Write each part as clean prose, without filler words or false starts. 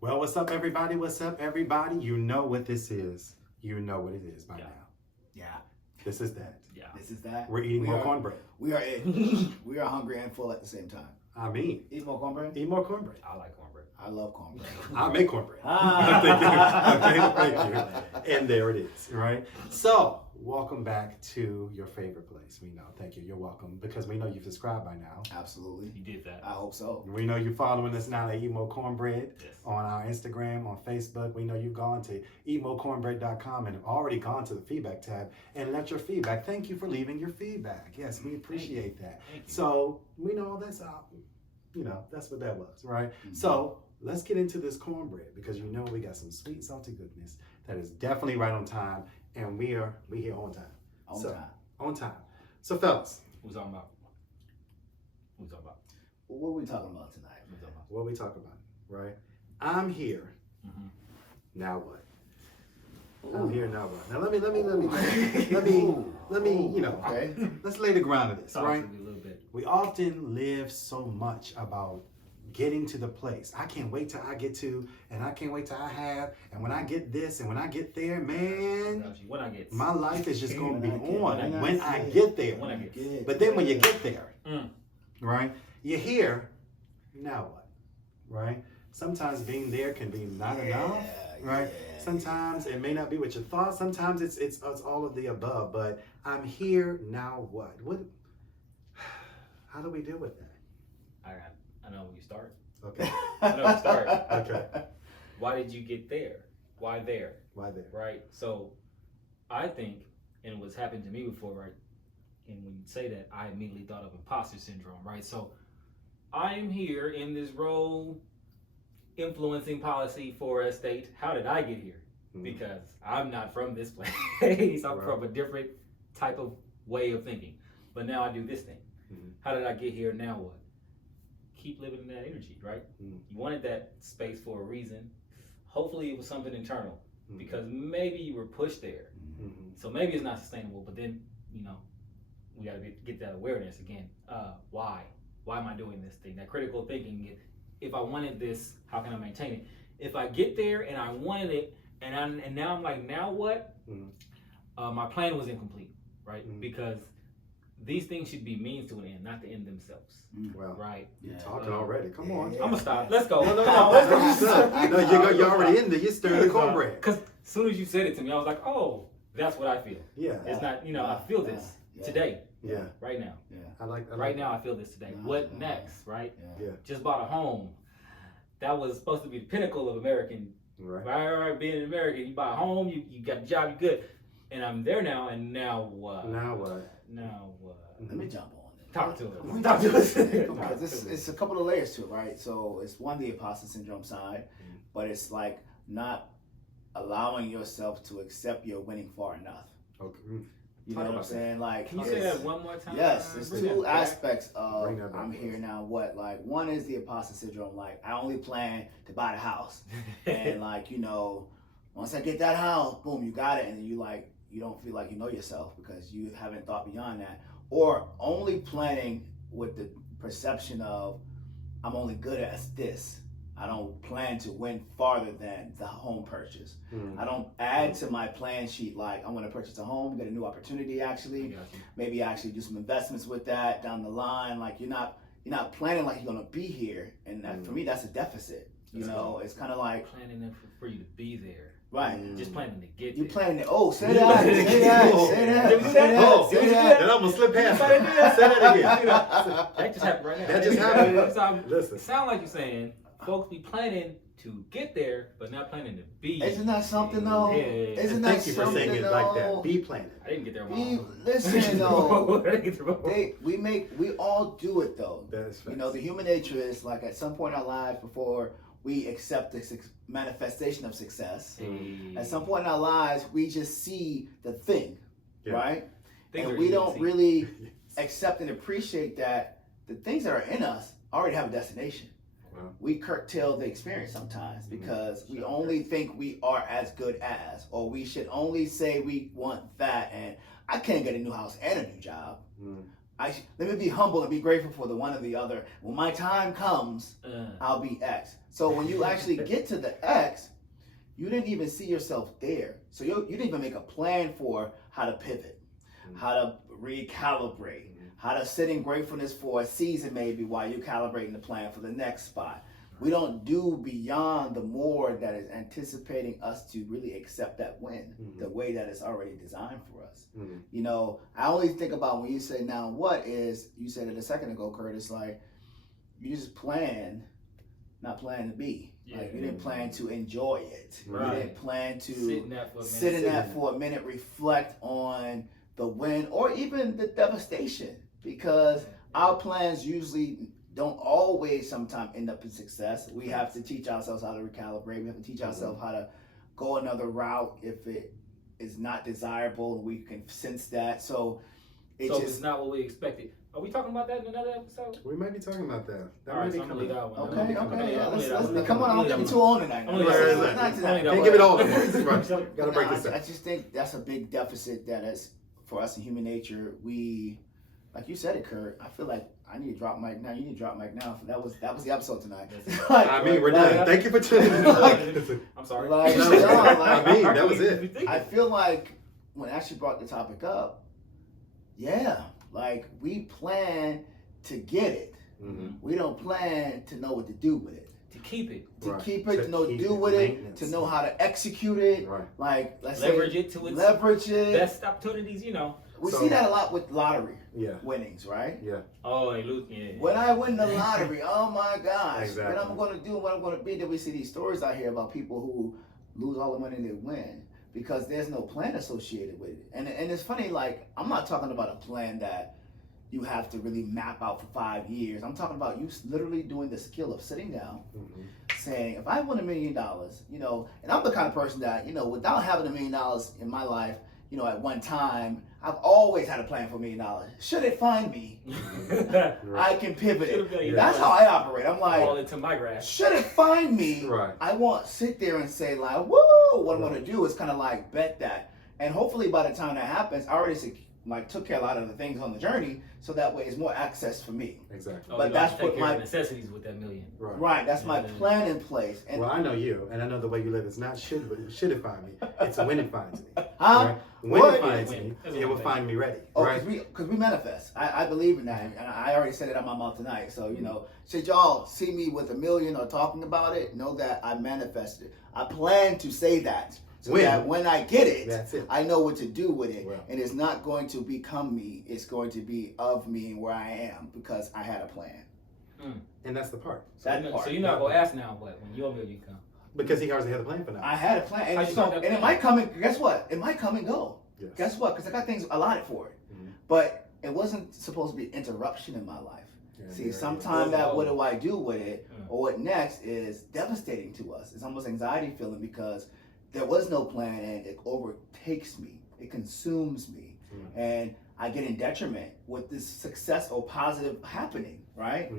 Well, what's up, everybody? What's up, everybody? You know what this is. You know what it is by now. Yeah. This is that. Yeah. This is that. We're eating more cornbread. We are it. We are hungry and full at the same time. I mean, Eat more cornbread? eat more cornbread. I like cornbread. I love cornbread. I make cornbread. Ah. Thank you. Okay, thank you. And there it is, right? So, welcome back to your favorite place. We know. Thank you. You're welcome. Because we know you've subscribed by now. Absolutely. You did that. I hope so. We know you're following us now at Eat More Cornbread Yes. on our Instagram, on Facebook. We know you've gone to eatmorecornbread.com and have already gone to the feedback tab and left your feedback. Thank you for leaving your feedback. Yes, we appreciate that. Thank you. So we know that's that's what that was, right? Mm-hmm. So let's get into this cornbread because you know we got some sweet, salty goodness that is definitely right on time, and we here on time. On So, time. On time. So fellas, Who's talking about? Who's talking about? What are we talking about tonight? Who's talking about? what we talk about, right? I'm here. Mm-hmm. Now what? Ooh. I'm here now what? Now let me, Okay. let's lay the ground of this, Talk right? to me a little bit. We often live so much about getting to the place. I can't wait till I get to, and I can't wait till I have, and when I get this, and when I get there, man, When I get my life is just going to be When I on get- when I get there. When I get- Good. But then when you get there, Mm. right, you're here, now what, right? Sometimes being there can be not enough, right? yeah, Sometimes it may not be what you thought. Sometimes it's all of the above. But I'm here, now what? How do we deal with that? I know where you start. Okay. I know where you start. Okay. Why did you get there? Why there? Why there? Right? So I think, and what's happened to me before, right? And when you say that, I immediately thought of imposter syndrome, right? So I am here in this role influencing policy for a state. How did I get here? Mhm. Because I'm not from this place. I'm Right. from a different type of way of thinking. But now I do this thing. Mhm. How did I get here? Now what? Keep living in that energy, right? Mhm. You wanted that space for a reason. Hopefully it was something internal Mhm. because maybe you were pushed there. Mhm. So maybe it's not sustainable, but then, we got to get that awareness again. Why? Why am I doing this thing? That critical thinking. If I wanted this, how can I maintain it? If I get there and I wanted it, and now I'm like, now what? Mhm. My plan was incomplete, right? Mhm. Because these things should be means to an end, not the end themselves, Well, right? you're Yeah. talking already. Come on. Yeah. I'm gonna stop. Let's go. No, Let's go. you're already in there. You're stirring the cornbread. Because as soon as you said it to me, I was like, oh, that's what I feel. Yeah. It's not, I feel this today, Yeah. right now. Yeah. I like Right now, I feel this today. Yeah. What next, right? Yeah. Just bought a home. That was supposed to be the pinnacle of American. Right. Right. Being an American, you buy a home, you got a job, you good. And I'm there now, and now what? Now what? Now what? Let me jump on it. Talk to us. Because Talk to us. it's a couple of layers to it, right? So it's one, the imposter syndrome side, but it's like not allowing yourself to accept you're winning far enough. Okay. You Talk know what I'm about saying? Like, Can you say that one more time? yes, there's Bring two that back. aspects of Bring that back, I'm please. here now. What? Like, one is the imposter syndrome. Like, I only plan to buy the house, and like, once I get that house, boom, you got it, and then you don't feel like you know yourself because you haven't thought beyond that, or only planning with the perception of I'm only good at this. I don't plan to win farther than the home purchase. Mhm. I don't add to my plan sheet like I'm going to purchase a home, get a new opportunity I actually, got you. maybe actually do some investments with that down the line. Like you're not planning like you're going to be here, and that, for me that's a deficit. It's kind of like Planning for you to be there. right. Just planning to get You there. planning it. Oh, say that. Say that. Say that. Did we do Say that? that. Oh, Say that that. almost slipped past Say me. that. Say that again. That just happened right now. That just happened. So Listen. it sounds like you're saying folks be planning to get there, but not planning to be. Isn't that something though? Yeah. Isn't And that thank you for something saying it though? like that. Be planning. I didn't get there We wrong. listen though. I didn't get there wrong. We all do it though. That is facts. The human nature is like at some point in our lives before we accept the manifestation of success. At some point in our lives, we just see the thing, Yeah. right? Things and are we easy to don't see. really accept and appreciate that the things that are in us already have a destination. Wow. We curtail the experience sometimes because we only think we are as good as, or we should only say we want that, and I can't get a new house and a new job. Mm. let me be humble and be grateful for the one or the other. When my time comes, I'll be X. So when you actually get to the X, you didn't even see yourself there. So you didn't even make a plan for how to pivot, how to recalibrate, how to sit in gratefulness for a season maybe while you're calibrating the plan for the next spot. We don't do beyond the more that is anticipating us to really accept that win, the way that it's already designed for us. You know, I only think about when you say now what is, you said it a second ago, Curtis, like you just plan, not plan to be. Like you didn't plan to enjoy it. Right. You didn't plan to sit in that for a minute, reflect on the win or even the devastation, because our plans usually don't always sometimes end up in success. We have to teach ourselves how to recalibrate. We have to teach ourselves how to go another route if it is not desirable. We can sense that. So it's not what we expected. Are we talking about that in another episode? We might be talking about that. That All might right, be so I'm gonna leave that one. Okay. Yeah, let's come on, I don't think we're too on tonight. Can't give it all. Right. Gotta break this down. I just think that's a big deficit that is for us in human nature. We, like you said it, Kurt. I feel like I need to drop mic now. You need to drop mic now. That was the episode tonight. I mean, we're done. Thank you for tuning in. I'm sorry. That was it. I feel like when Ashley brought the topic up, like we plan to get it. We don't plan to know what to do with it. To keep it. To know what to do with it, to know how to execute it. Right. Like let's leverage say, it to its leverage it. best opportunities, you know. We see that a lot with lottery winnings, right? Yeah. Oh, they lose. Yeah. When I win the lottery, oh my gosh, Exactly. what I'm going to do, what I'm going to be. Then we see these stories out here about people who lose all the money they win because there's no plan associated with it. And it's funny, like I'm not talking about a plan that you have to really map out for 5 years. I'm talking about you literally doing the skill of sitting down, saying, if I win $1 million, you know, and I'm the kind of person that, you know, without having $1 million in my life, you know, at one time, I've always had a plan for $1 million. Should it find me, I can pivot it. That's how I operate. I'm like, fall into my grasp. should it find me, I won't sit there and say like, whoa, what I'm going to do is kind of like bet that. And hopefully by the time that happens, I already took care of a lot of the things on the journey, so that way it's more access for me. Exactly. But that's what my necessities with that $1 million. Right. That's my plan in place. And well, I know you, and I know the way you live. It's not should it find me. It's when it finds me. Huh? Right? When it finds me, it will find me ready. Oh, right? because we manifest. I believe in that, and I already said it out my mouth tonight. So you know, should y'all see me with $1 million or talking about it, know that I manifested it. I plan to say that. So that when I get it, I know what to do with it. Well, and it's not going to become me. It's going to be of me and where I am because I had a plan. And that's the part. So you're not going to ask now what when your $1 million comes? Because he already had a plan for now. I had a plan. And it might come and guess what? It might come and go. Yes. Guess what? Because I got things allotted for it. But it wasn't supposed to be an interruption in my life. See, sometimes that what do I do with it or what next is devastating to us. It's almost anxiety feeling because there was no plan and it overtakes me. It consumes me. And I get in detriment with this success or positive happening, right?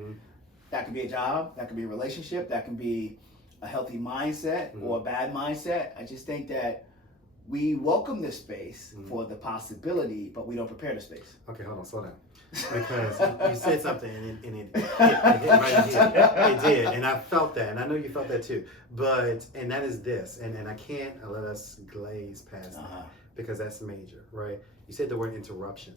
That could be a job, that could be a relationship, that can be a healthy mindset or a bad mindset. I just think that we welcome this space for the possibility, but we don't prepare the space. Okay, hold on, slow down. Because you said something and it hit right in here. It did, and I felt that, and I know you felt that too. And that is this, and I can't let us glaze past that because that's major, right? You said the word interruption,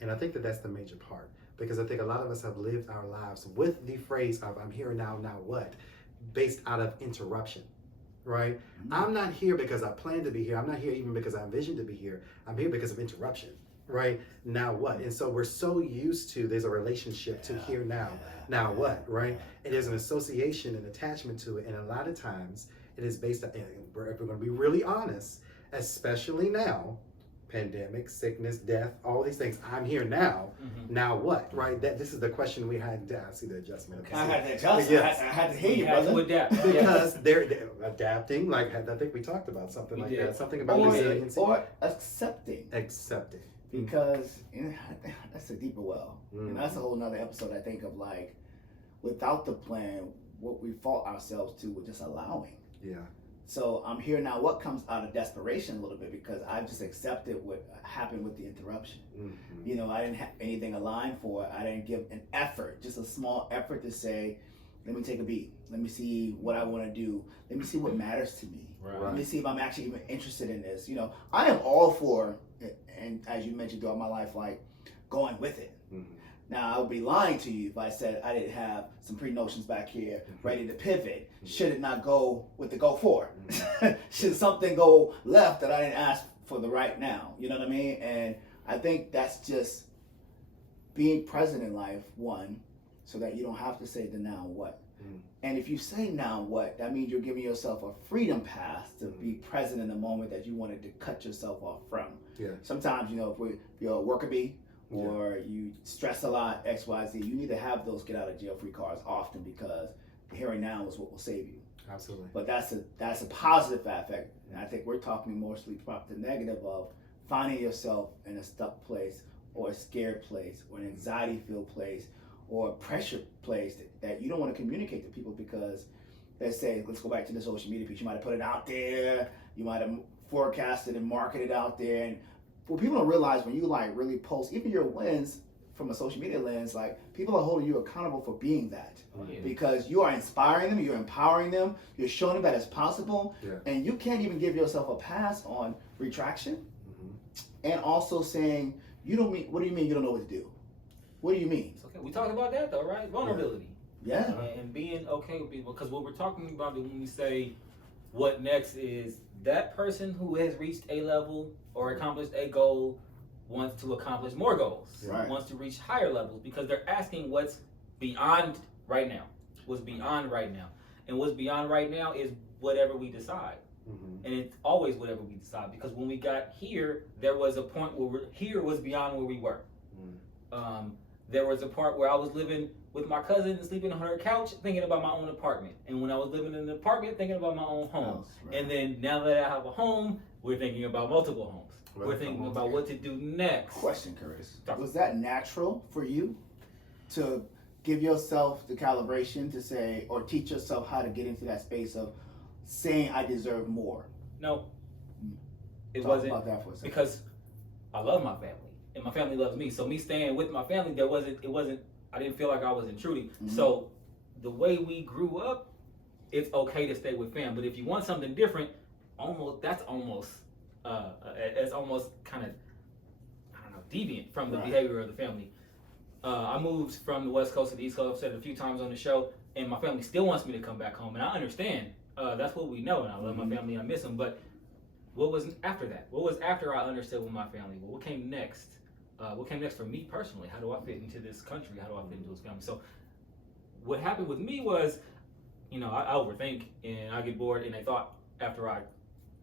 and I think that that's the major part because I think a lot of us have lived our lives with the phrase of "I'm here now, now what," based out of interruption. Right? I'm not here because I plan to be here. I'm not here even because I envisioned to be here. I'm here because of interruption. Right? Now what? And so we're so used to there's a relationship to here now. Now what? Right? And there's an association and attachment to it. And a lot of times it is based on, and if we're going to be really honest, especially now, pandemic, sickness, death, all these things. I'm here now. Now what? Right? This is the question we had to ask. See the adjustment. Okay. I had to adjust. Yes. I had to hear you, brother. To adapt. Because they're adapting. Like I think we talked about something like that. Something about resiliency. Or accepting. Accepting. Because that's a deeper well. And that's a whole nother episode, I think, of like, without the plan, what we fault ourselves to with just allowing. Yeah. So I'm here now. What comes out of desperation a little bit because I've just accepted what happened with the interruption. Mm-hmm. You know, I didn't have anything aligned for it. I didn't give an effort, just a small effort to say, let me take a beat. Let me see what I want to do. Let me see what matters to me. Right. Let me see if I'm actually even interested in this. You know, I am all for, and as you mentioned throughout my life, like going with it. Mm-hmm. Now, I would be lying to you if I said I didn't have some pre-notions back here ready to pivot. Should it not go with the go for? Should something go left that I didn't ask for the right now? You know what I mean? And I think that's just being present in life, one, so that you don't have to say the now what. And if you say now what, that means you're giving yourself a freedom pass to be present in the moment that you wanted to cut yourself off from. Yeah. Sometimes, you know, if you're a worker bee, or you stress a lot, X, Y, Z, you need to have those get out of jail free cards often because the here and now is what will save you. Absolutely. But that's a positive affect. And I think we're talking mostly about the negative of finding yourself in a stuck place or a scared place or an anxiety filled place or a pressure place that you don't want to communicate to people because let's say, let's go back to the social media piece. You might have put it out there, you might have forecasted and marketed out there, and what people don't realize when you like really post, even your wins from a social media lens, like people are holding you accountable for being that. Oh, yeah. Because you are inspiring them, you're empowering them, you're showing them that it's possible, and you can't even give yourself a pass on retraction, and also saying you don't mean. What do you mean you don't know what to do? What do you mean? It's okay. We talked about that though, right? Vulnerability. Yeah. And being okay with people, because what we're talking about when we say what next is that person who has reached a level or accomplished a goal wants to accomplish more goals, wants to reach higher levels because they're asking what's beyond right now. What's beyond right now. And what's beyond right now is whatever we decide. And it's always whatever we decide because when we got here, there was a point where here was beyond where we were. There was a part where I was living with my cousin and sleeping on her couch thinking about my own apartment. And when I was living in an apartment thinking about my own home. And then now that I have a home, we're thinking about multiple homes. We're thinking about what to do next. Question, Curtis. Was that natural for you to give yourself the calibration to say, or teach yourself how to get into that space of saying I deserve more? No. It Talk wasn't about that for a second. because I love my family and my family loves me. So me staying with my family, I didn't feel like I was intruding. So the way we grew up, it's okay to stay with fam. But if you want something different, it's almost kind of, I don't know, deviant from the behavior of the family. I moved from the West Coast to the East Coast. I've said it a few times on the show, and my family still wants me to come back home, and I understand. That's what we know, and I love my family, and I miss them. But what was after that? What was after I understood with my family? Well, what came next? What came next for me personally? How do I fit into this country? How do I fit into this family? So what happened with me was, I overthink, and I get bored in a thought after I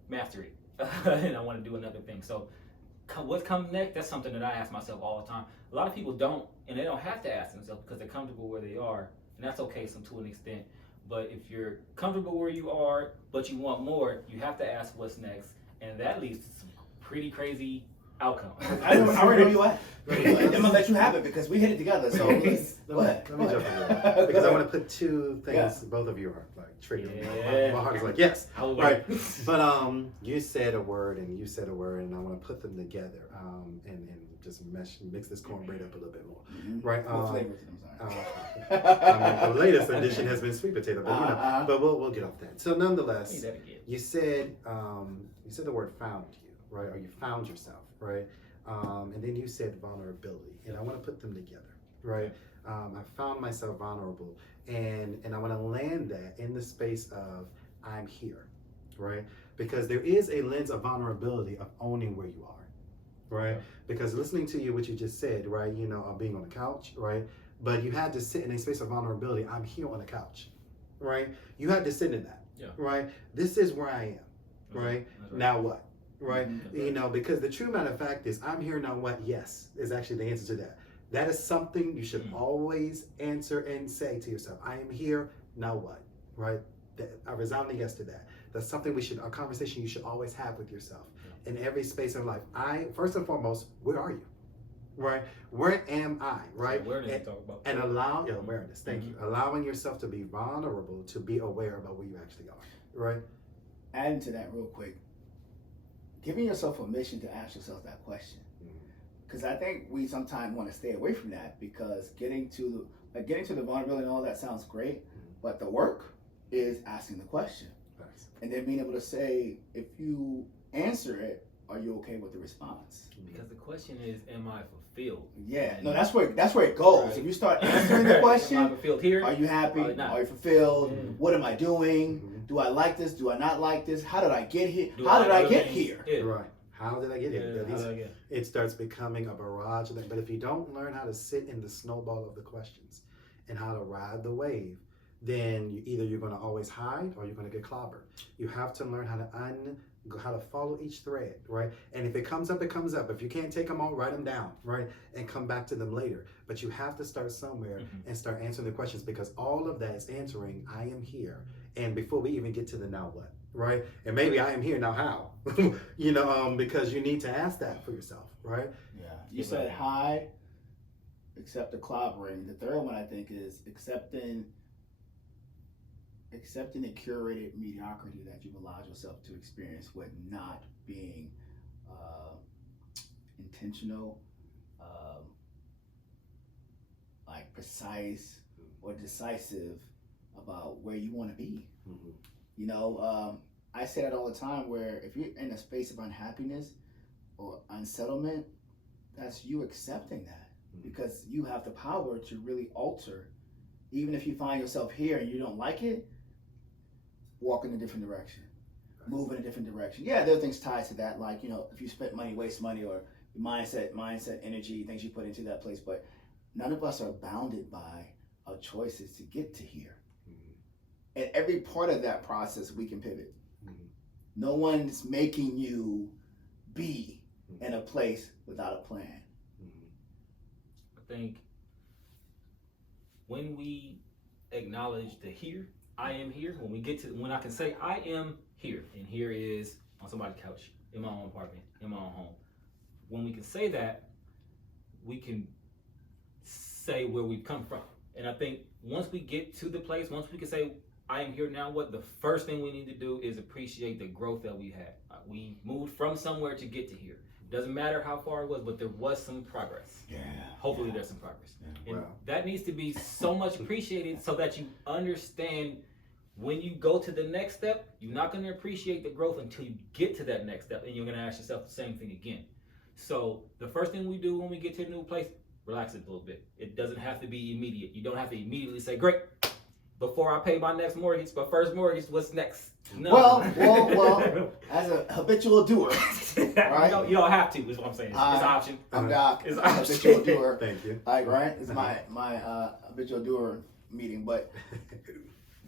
master it, and I want to do another thing. So what comes next? That's something that I ask myself all the time. A lot of people don't, and they don't have to ask themselves because they're comfortable where they are, and that's okay to an extent. But if you're comfortable where you are, but you want more, you have to ask what's next, and that leads to some pretty crazy outcomes. I already know you at. I'm gonna let you have it because we hit it together. So let me jump in there because I want to put two things. Both of you are like triggered. Yeah. My heart is like yes, right. Wait. But you said a word and you said a word, and I want to put them together and just mix this cornbread up a little bit more, right? What flavor is it? I'm sorry. I mean, the latest edition has been sweet potato, but but we'll get off that. So nonetheless, you said the word found you, right? Or you found yourself, right? And then you said vulnerability, and I want to put them together, right? I found myself vulnerable, and I want to land that in the space of I'm here, right? Because there is a lens of vulnerability of owning where you are, right? Because listening to you, what you just said, right? Being on the couch, right? But you had to sit in a space of vulnerability. I'm here on the couch, right? You had to sit in that, right? This is where I am, right? Now what? Right? Because the true matter of fact is I'm here now what? Yes, is actually the answer to that. That is something you should always answer and say to yourself. I am here, now what? Right? A resounding yes to that. That's something a conversation you should always have with yourself in every space of life. First and foremost, where are you? Right? Where am I? Right? Awareness, talk about and allow awareness. Thank you. Allowing yourself to be vulnerable, to be aware about where you actually are. Right? adding to that real quick, giving yourself permission to ask yourself that question. Because I think we sometimes want to stay away from that, because getting to the vulnerability and all that sounds great, but the work is asking the question. Nice. And then being able to say, if you answer it, are you okay with the response? Because the question is, am I fulfilled? Yeah, And no, that's where it goes. Right. If you start answering the am I question, fulfilled here? are you happy? Or not? Are you fulfilled? Mhm. What am I doing? Mhm. Do I like this? Do I not like this? How did I get here? Do How did I do get things? here? Yeah. Right. How did I get here? Yeah, Because how did I get- it starts becoming a barrage of them. But if you don't learn how to sit in the snowball of the questions and how to ride the wave, then you're going to always hide or you're going to get clobbered. You have to learn how to follow each thread, right? And if it comes up, it comes up. If you can't take them all, write them down, right? And come back to them later. But you have to start somewhere and start answering the questions, because all of that is answering, I am here. And before we even get to the now what, right? And maybe I am here, now how? Because you need to ask that for yourself, right? Yeah. You said hide, accept the clobbering. The third one I think is accepting the curated mediocrity that you've allowed yourself to experience with not being intentional, like precise or decisive about where you want to be. Mm-hmm. I say that all the time, where if you're in a space of unhappiness or unsettlement, that's you accepting that, because you have the power to really alter. Even if you find yourself here and you don't like it, walk in a different direction, move in a different direction. Yeah, there are things tied to that, like, if you spend money, waste money, or mindset, energy, things you put into that place. But none of us are bounded by our choices to get to here. Mm-hmm. At every part of that process, we can pivot. Mm-hmm. No one's making you be in a place without a plan. Mm-hmm. I think when we acknowledge the here, I am here, when I can say I am here, and here is on somebody's couch, in my own apartment, in my own home. When we can say that, we can say where we've come from. And I think once we get to the place, once we can say, I am here now, what the first thing we need to do is appreciate the growth that we had. We moved from somewhere to get to here. Doesn't matter how far it was, but there was some progress. Yeah. Hopefully there's some progress. Yeah. And Wow. that needs to be so much appreciated, so that you understand when you go to the next step, you're not going to appreciate the growth until you get to that next step, and you're going to ask yourself the same thing again. So the first thing we do when we get to a new place, relax it a little bit. It doesn't have to be immediate. You don't have to immediately say, great, before I pay my next mortgage, my first mortgage, what's next? No. Well, as a habitual doer, right? You don't have to, is what I'm saying. It's an option. I'm Doc, It's a habitual doer. Thank you. Like, right? It's my habitual doer meeting. But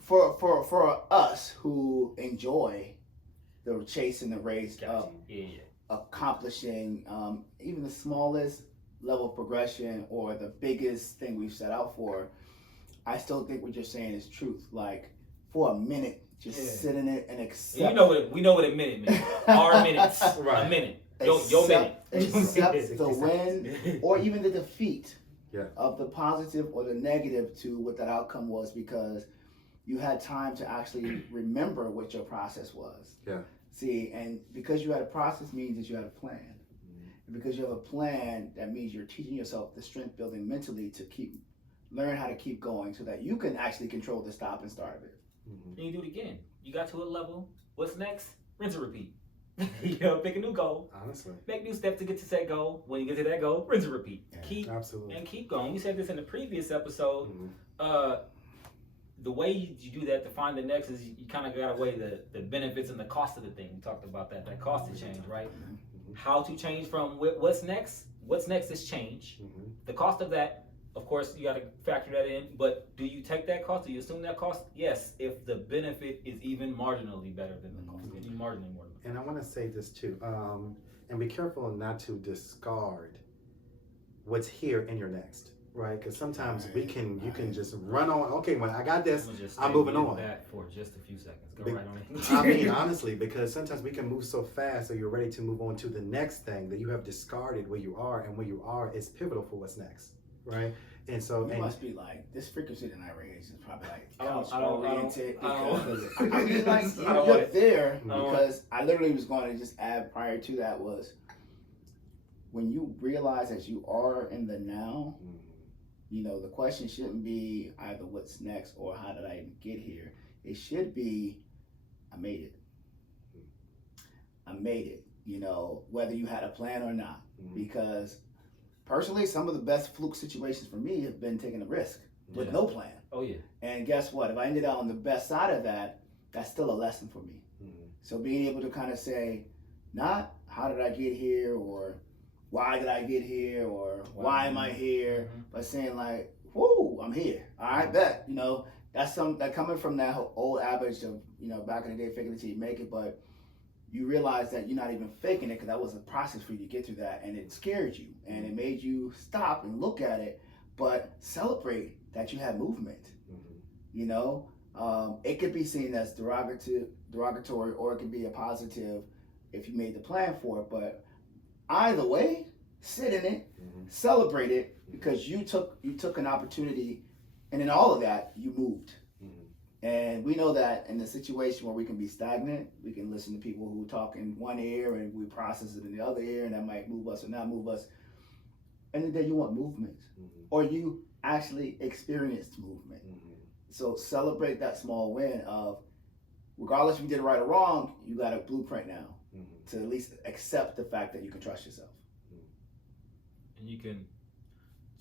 for us who enjoy the chase and the race of accomplishing even the smallest level of progression or the biggest thing we've set out for, I still think what you're saying is truth. Like, for a minute, just sit in it and accept. And we know what a minute means. Our minutes. Right. A minute. Your minute. Accept the win or even the defeat Yeah. of the positive or the negative to what that outcome was, because you had time to actually remember what your process was. Yeah. See, and because you had a process means that you had a plan. And because you have a plan, that means you're teaching yourself the strength building mentally to learn how to keep going, so that you can actually control the stop and start of it. And you do it again. You got to a level. What's next? Rinse and repeat. Pick a new goal. Honestly. Make new steps to get to that goal. When you get to that goal, rinse and repeat. Yeah, Absolutely. Keep going. We said this in the previous episode. The way you do that to find the next is you kind of got to weigh the benefits and the cost of the thing. We talked about that cost of change, right? How to change from what's next. What's next is change. The cost of that, of course, you got to factor that in. But do you take that cost? Do you assume that cost? Yes, if the benefit is even marginally better than the cost, even marginally more. And I want to say this too, and be careful not to discard what's here in your next, right? Because sometimes you can just run on. Okay, well, I got this. I'm moving on. That for just a few seconds. Go right on it. I mean, honestly, because sometimes we can move so fast, so you're ready to move on to the next thing that you have discarded where you are, and where you are is pivotal for what's next, right? And so, You and must be like, this frequency tonight right here is probably like I don't- couch I don't- oriented. I don't- Because I mean, like, I don't you're want it. there I don't want because I literally was going to just add prior to that was when you realize that you are in the now, you know, the question shouldn't be either what's next or how did I even get here. It should be, I made it. I made it, you know, whether you had a plan or not. Because personally, some of the best fluke situations for me have been taking a risk with Yeah. no plan. Oh yeah. And guess what? If I ended up on the best side of that, that's still a lesson for me. So being able to kind of say, not how did I get here or why did I get here or why am I here, but saying like, whoo, I'm here. All right, bet. You know, that's that coming from that whole old adage of, you know, back in the day, faking it till you make it, but you realize that you're not even faking it because that was a process for you to get through that, and it scared you and it made you stop and look at it, but celebrate that you had movement. You know, it could be seen as derogatory, or it could be a positive if you made the plan for it. But either way, sit in it, celebrate it, because you took an opportunity, and in all of that, you moved. And we know that in the situation where we can be stagnant, we can listen to people who talk in one ear and we process it in the other ear, and that might move us or not move us. And then you want movement, or you actually experienced movement. So celebrate that small win of, regardless if you did it right or wrong, you got a blueprint now to at least accept the fact that you can trust yourself. And you can,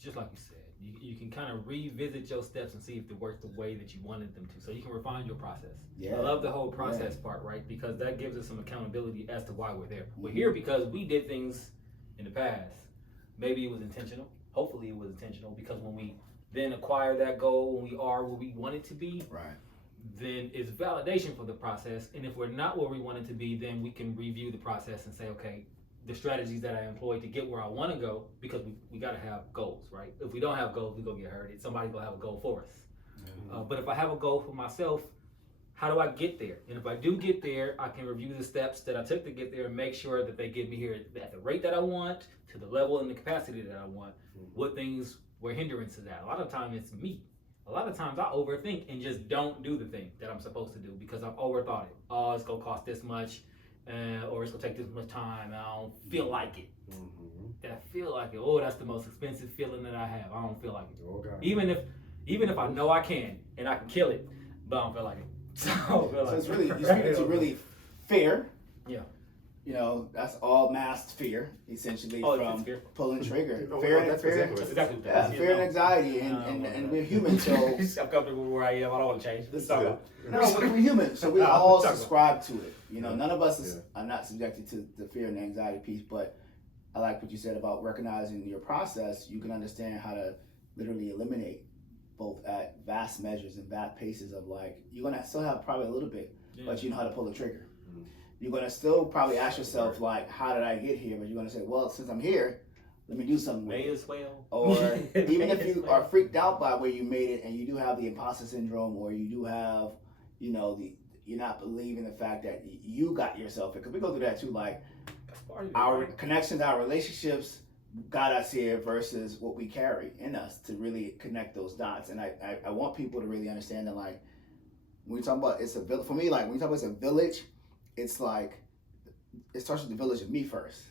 just like you said, you can kind of revisit your steps and see if they worked the way that you wanted them to. So you can refine your process. Yeah. I love the whole process part, right? Because that gives us some accountability as to why we're there. We're here because we did things in the past. Maybe it was intentional. Hopefully it was intentional, because when we then acquire that goal, when we are where we want it to be, Right. then it's validation for the process. And if we're not where we want it to be, then we can review the process and say, okay, the strategies that I employed to get where I want to go, because we got to have goals, right? If we don't have goals, we go get hurt. Somebody's going to have a goal for us. But if I have a goal for myself, how do I get there? And if I do get there, I can review the steps that I took to get there and make sure that they get me here at the rate that I want, to the level and the capacity that I want. What things were hindrances that? A lot of times it's me. A lot of times I overthink and just don't do the thing that I'm supposed to do because I've overthought it. Oh, it's going to cost this much. Or it's gonna take this much time. I don't feel like it. That I feel like it. Oh, that's the most expensive feeling that I have. I don't feel like it. Okay. Even if I know I can and I can kill it, but I don't feel like it. So, I don't feel So like it's really, you speak to really fear. Yeah. You know, that's all masked fear, essentially, from fear. pulling trigger. Oh, Fear and that's fear. exactly That's exactly what Yeah, that is. fear and anxiety, and we're human, so I'm comfortable where I am. I don't want to change. Let's talk about it. no, we're human, so we No, all talk about subscribe to it. You know, Yeah. none of us are not subjected to the fear and anxiety piece, but I like what you said about recognizing your process. You can understand how to literally eliminate both at vast measures and vast paces of, like, you're gonna still have probably a little bit, but you know how to pull the trigger. You're gonna still probably ask yourself, like, how did I get here? But you're gonna say, well, since I'm here, let me do something with May it. as well. Or even May if as you well. are freaked out by where you made it and you do have the imposter syndrome, or you do have, you know, you're not believing the fact that you got yourself, because we go through that too, like, That's part of it, our right? connections, our relationships got us here versus what we carry in us to really connect those dots. And I want people to really understand that, like, when we talk about it's a village, for me, like, when you talk about it's a village, it's like, it starts with the village of me first.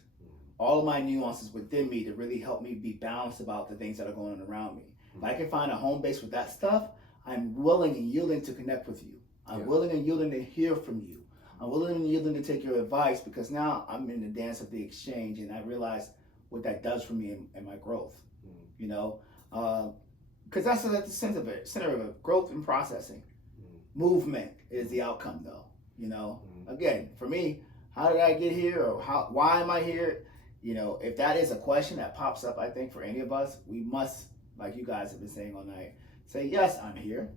All of my nuances within me to really help me be balanced about the things that are going on around me. If I can find a home base with that stuff, I'm willing and yielding to connect with you. I'm willing and yielding to hear from you. I'm willing and yielding to take your advice, because now I'm in the dance of the exchange, and I realize what that does for me and my growth. You know, because that's at the center of it, growth and processing. Movement is the outcome, though. You know, again, for me, how did I get here, or why am I here? You know, if that is a question that pops up, I think for any of us, we must, like you guys have been saying all night, say, yes, I'm here.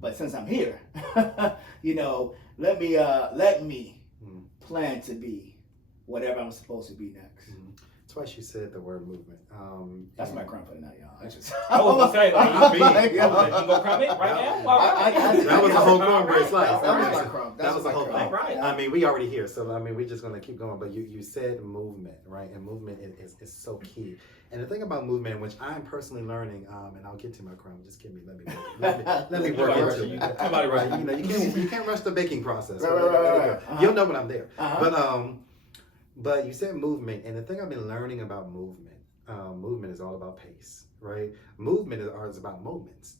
But since I'm here, you know, let me plan to be whatever I'm supposed to be next. twice you said the word movement. That's and- my crumb for the night, y'all. I just. I was gonna say, like, I mean, you gonna comment right now? All right. That was a whole All cornbread slice. That was Okay. my crumb. That was a whole crumb. thing. Right. I mean, we already here, so I mean, we're just gonna keep going. But you said movement, right? And movement is so key. And the thing about movement, which I'm personally learning, and I'll get to my crumb. Just give me, let me work into it. Somebody Right? right. You know, you can't rush the baking process. Right. You'll know when I'm there. Uh-huh. But you said movement, and the thing I've been learning about movement is all about pace, right? Movement is about moments,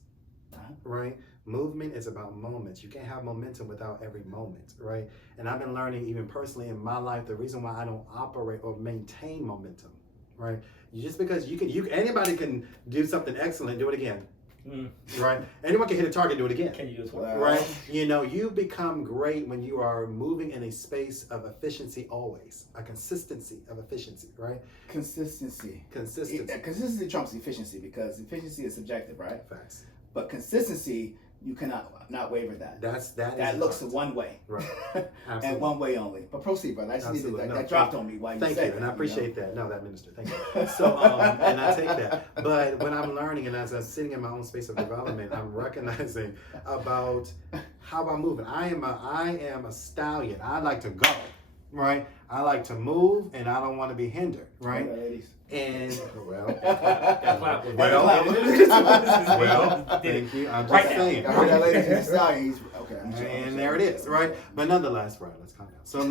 right? Movement is about moments. You can't have momentum without every moment, right? And I've been learning, even personally in my life, the reason why I don't operate or maintain momentum, right? Just because anybody can do something excellent, do it again. Right? Anyone can hit a target, do it again. Can you do it? Right? You know, you become great when you are moving in a space of efficiency always. A consistency of efficiency, right? Consistency trumps efficiency because efficiency is subjective, right? Facts. But consistency, you cannot not waver that. That looks one way. Right. And one way only. But proceed, brother. I just needed that. No, that dropped on me while you said it. Thank you, and I appreciate that. No, that minister, thank you. So, and I take that. But when I'm learning and as I'm sitting in my own space of development, I'm recognizing about how I'm moving. I am a stallion. I like to go, right? I like to move, and I don't want to be hindered, right? All right, ladies. And thank you. I'm just Right now. saying. I heard that ladies and stallions. Okay. And there it is, right? But nonetheless, right, let's calm down. So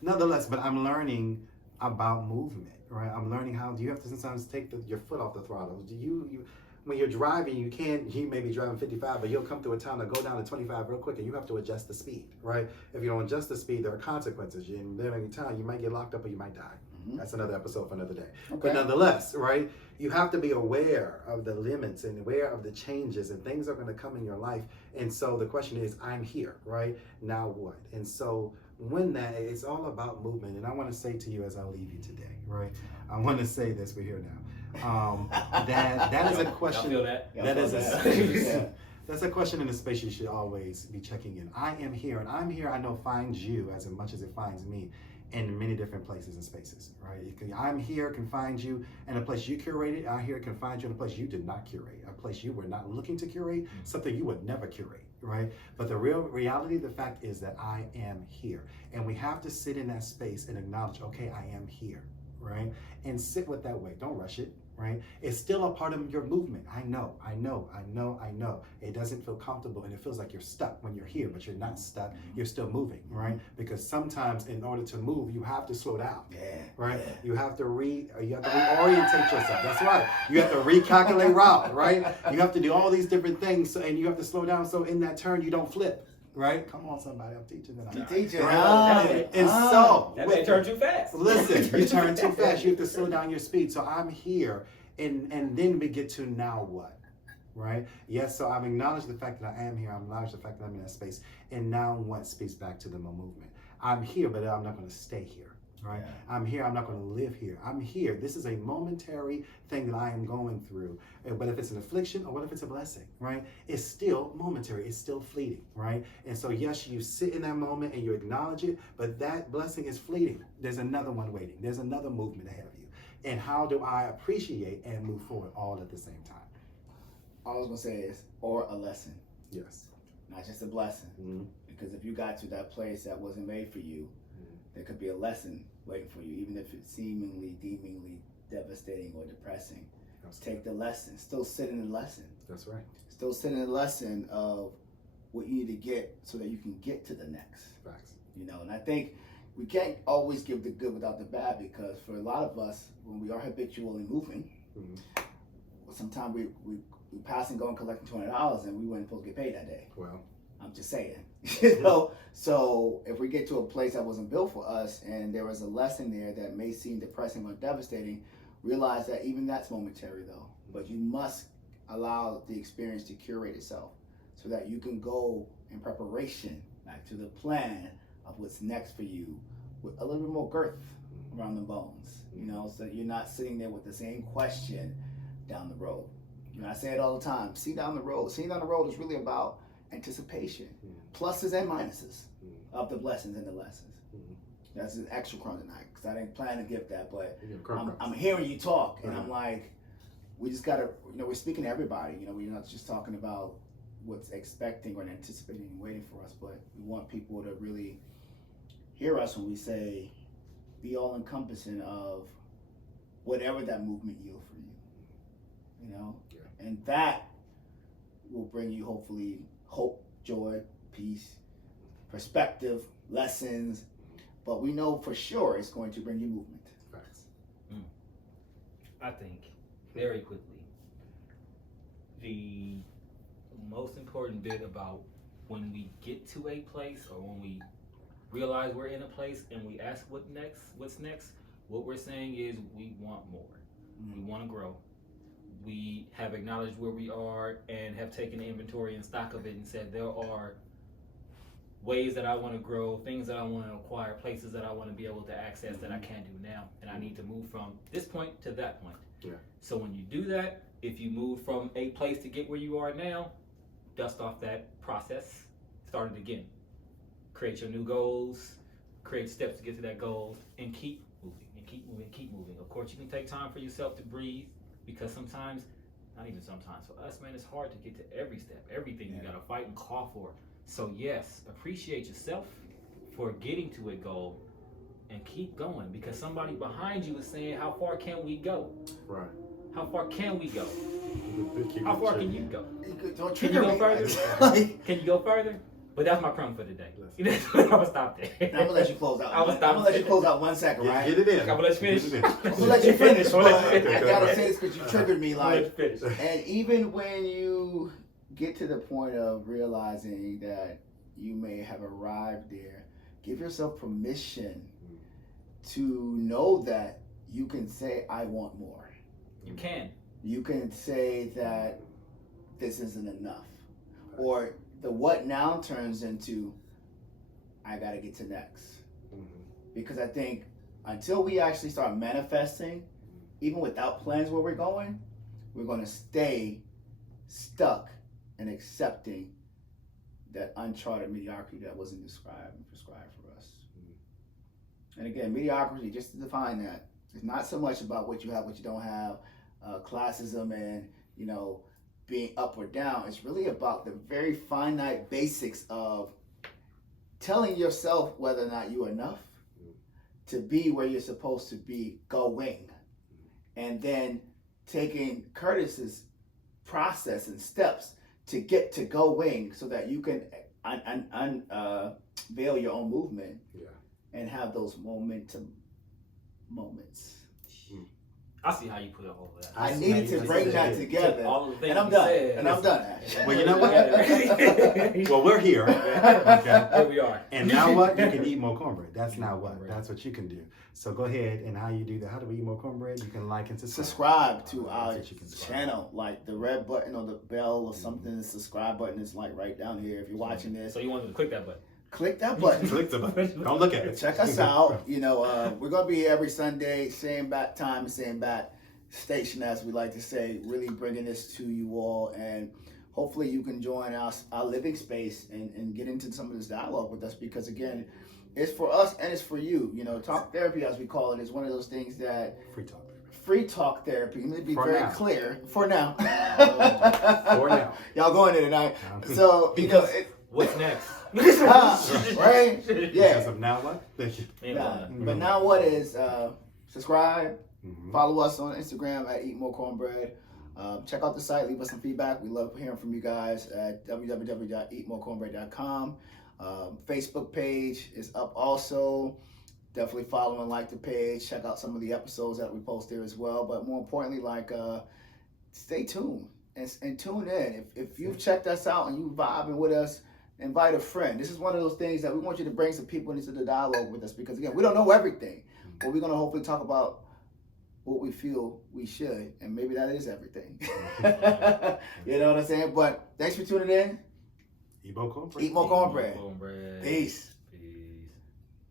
nonetheless, but I'm learning about movement, right? I'm learning how you have to sometimes take your foot off the throttle. When you're driving, you may be driving 55, but you'll come through a town and go down to 25 real quick, and you have to adjust the speed, right? If you don't adjust the speed, there are consequences. In living in town, you might get locked up or you might die. That's another episode for another day. Okay. But nonetheless, right, you have to be aware of the limits and aware of the changes, and things are going to come in your life. And so the question is, I'm here, right? Now what? And so it's all about movement. And I want to say to you as I leave you today, right? I want to say this, we're here now. That is a question. Y'all feel that? That is Yeah. That's a question in a space you should always be checking in. I am here, and I'm here, I know, finds you as much as it finds me in many different places and spaces, right? I'm here can find you in a place you curated. I'm here can find you in a place you did not curate, a place you were not looking to curate, something you would never curate, right? But the real reality, the fact is that I am here. And we have to sit in that space and acknowledge, okay, I am here, right? And sit with that way. Don't rush it, right? It's still a part of your movement. I know. It doesn't feel comfortable and it feels like you're stuck when you're here, but you're not stuck. You're still moving, right? Because sometimes in order to move, you have to slow down, right? Yeah. You have to reorientate yourself. That's right. You have to recalculate route, right? You have to do all these different things, and you have to slow down so in that turn you don't flip. Right? Come on, somebody. I'm teaching tonight. You teaching. So that man turned too fast. Listen, you turn too fast. You have to slow down your speed. So I'm here, and then we get to now what, right? Yes. So I've acknowledged the fact that I am here. I've acknowledged the fact that I'm in that space, and now what speaks back to the movement. I'm here, but I'm not going to stay here. Right? Yeah. I'm here. I'm not going to live here. I'm here. This is a momentary thing that I am going through. But if it's an affliction or what if it's a blessing, right? It's still momentary. It's still fleeting, right? And so, yes, you sit in that moment and you acknowledge it, but that blessing is fleeting. There's another one waiting. There's another movement ahead of you. And how do I appreciate and move forward all at the same time? All I was going to say is, or a lesson. Yes. Not just a blessing. Mm-hmm. Because if you got to that place that wasn't made for you, there could be a lesson waiting for you, even if it's seemingly devastating or depressing. Take the lesson. Still sit in the lesson. That's right. Still sit in the lesson of what you need to get so that you can get to the next. Facts. You know, and I think we can't always give the good without the bad, because for a lot of us, when we are habitually moving, sometimes we pass and go and collecting $200 and we weren't supposed to get paid that day. Well, I'm just saying, you know. So if we get to a place that wasn't built for us, and there was a lesson there that may seem depressing or devastating, realize that even that's momentary, though. But you must allow the experience to curate itself, so that you can go in preparation back to the plan of what's next for you, with a little bit more girth around the bones. You know, so you're not sitting there with the same question down the road. You know, I say it all the time. See down the road. Seeing down the road is really about anticipation, pluses and minuses of the blessings and the lessons. That's an extra crumb tonight because I didn't plan to give that, but You get crumbs. I'm hearing you talk, and Uh-huh. I'm like, we just gotta, we're speaking to everybody. We're not just talking about what's expecting or anticipating and waiting for us, but we want people to really hear us when we say, be all encompassing of whatever that movement yield for you, Yeah. and that will bring you hopefully hope, joy, peace, perspective, lessons, but we know for sure it's going to bring you movement. Facts. I think very quickly, the most important bit about when we get to a place or when we realize we're in a place and we ask what's next, what we're saying is we want more. We want to grow. We have acknowledged where we are and have taken inventory and stock of it and said there are ways that I want to grow, things that I want to acquire, places that I want to be able to access that I can't do now, and I need to move from this point to that point. Yeah. So when you do that, if you move from a place to get where you are now, dust off that process, start it again. Create your new goals, create steps to get to that goal, and keep moving, and keep moving, and keep moving. Of course, you can take time for yourself to breathe, because sometimes, not even sometimes, for us, man, it's hard to get to every step, everything you gotta fight and claw for. So yes, appreciate yourself for getting to a goal and keep going, because somebody behind you is saying, how far can we go? Right. How far can we go? Keep How it far straight. can you go? Don't Can trigger you go me. further? Can you go further? But that's my crumb for today. I'm gonna stop there. I'm gonna let you close out. I'm gonna let you close out 1 second, right? Get it in. I'm gonna let you finish. Get it in. I'm gonna let you finish, I'm gonna but let you finish. I gotta say this because you triggered me. I'm gonna let you Like, finish. and even when you get to the point of realizing that you may have arrived there, give yourself permission to know that you can say, I want more. You can. You can say that this isn't enough. Or the what now turns into, I gotta get to next. Because I think until we actually start manifesting, even without plans where we're going, we're gonna stay stuck and accepting that uncharted mediocrity that wasn't described and prescribed for us. And again, mediocrity, just to define that, it's not so much about what you have, what you don't have, classism and, being up or down. It's really about the very finite basics of telling yourself whether or not you're enough to be where you're supposed to be going. And then taking Curtis's process and steps to get to going so that you can unveil your own movement and have those moments. I see how you put all of that. I needed to bring that together. All of the things And I'm you done. said. And I'm done. Actually. Well, you know what? Yeah. Well, we're here. Okay. Here we are. And now what? You can eat more cornbread. That's now what? That's what you can do. So go ahead, and how you do that? How do we eat more cornbread? You can like and Subscribe to our That's what you can subscribe. channel, like the red button or the bell or something. The subscribe button is like right down here. If you're watching this, So you wanted to click that button. click that button. Click the button. Don't look at it. Check us out. We're gonna be here every Sunday, same bat time, same bat station, as we like to say. Really bringing this to you all, and hopefully you can join our living space and get into some of this dialogue with us, because again, it's for us and it's for you. Talk therapy, as we call it, is one of those things that free talk therapy. Let me be very clear. For now. For now. Y'all going there tonight. So What's next? right? Yeah. Because of now what? Thank you. But now what is subscribe, Mm-hmm. follow us on Instagram at Eat More Cornbread. Check out the site, leave us some feedback. We love hearing from you guys at www.eatmorecornbread.com. Facebook page is up also. Definitely follow and like the page. Check out some of the episodes that we post there as well. But more importantly, stay tuned and tune in. If you've checked us out and you vibing with us, invite a friend. This is one of those things that we want you to bring some people into the dialogue with us, because again, we don't know everything, but we're going to hopefully talk about what we feel we should, and maybe that is everything. You know what I'm saying? But thanks for tuning in. Eat more cornbread. Eat more cornbread. Cornbread. Peace.